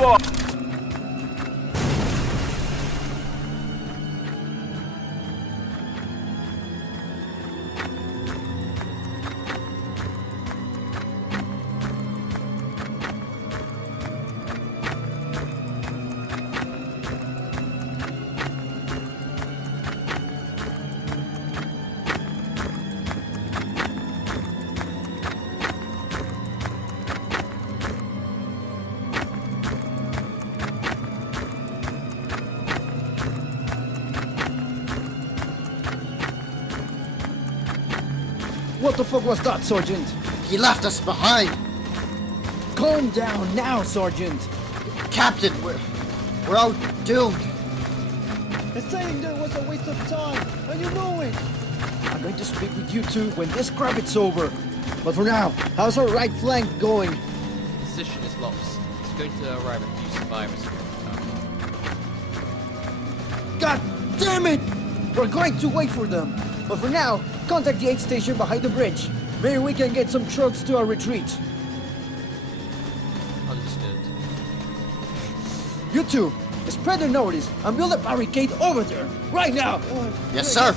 far. What the fuck was that, Sergeant? He left us behind. Calm down now, Sergeant. Captain, we're outdoomed. Saying that was a waste of time, and you know it. I'm going to speak with you two when this crap is over. But for now, how's our right flank going? Position is lost. It's going to arrive a few survivors here. God damn it! We're going to wait for them. But for now, contact the aid station behind the bridge. Maybe we can get some trucks to our retreat. Understood. You two, spread the notice and build a barricade over there, right now! Yes, sir.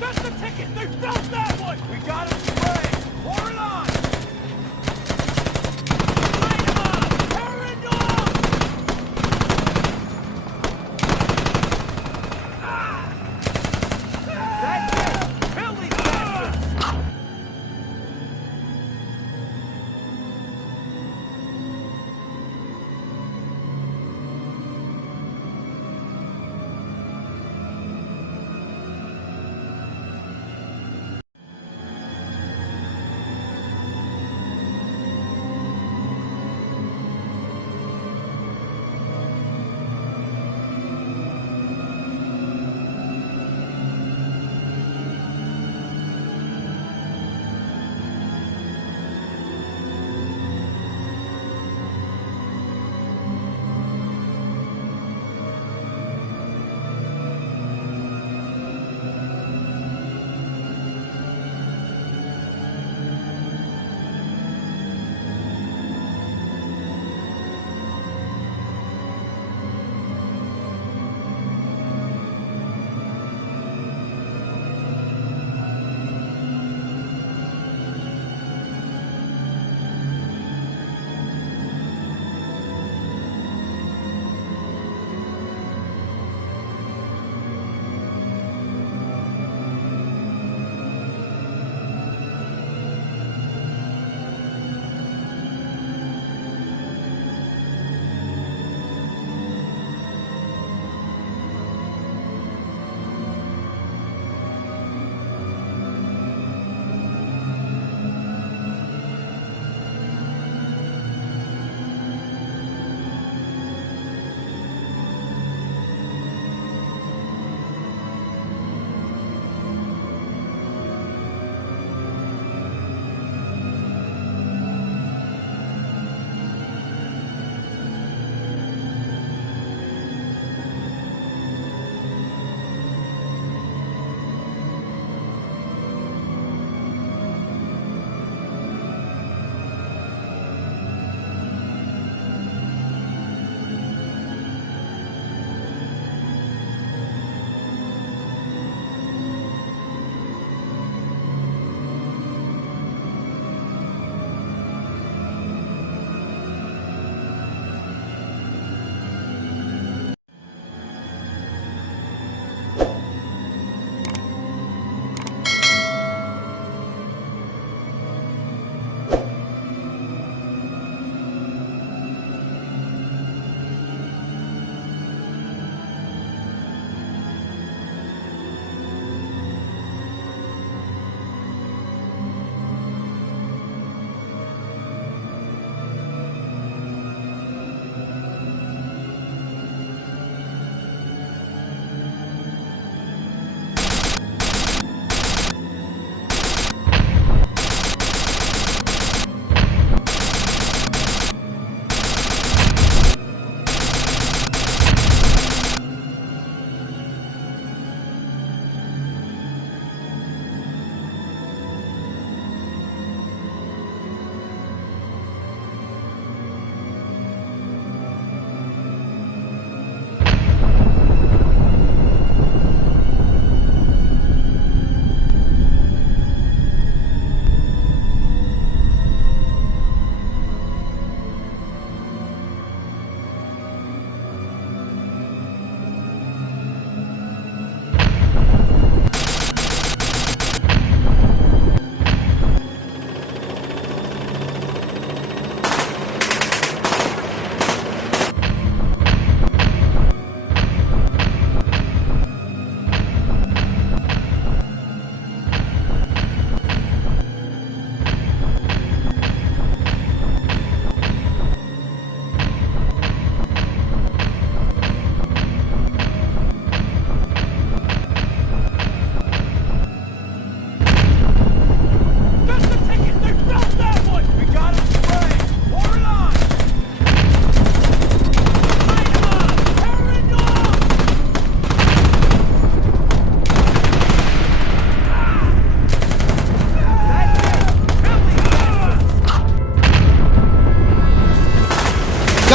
That's the ticket! They found that one! We got it sprayed! Pour it on! Light 'em up! Turn it on! That's it! Kill these bastards!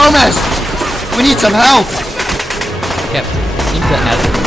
Gomez! We need some help! Captain, it seems that as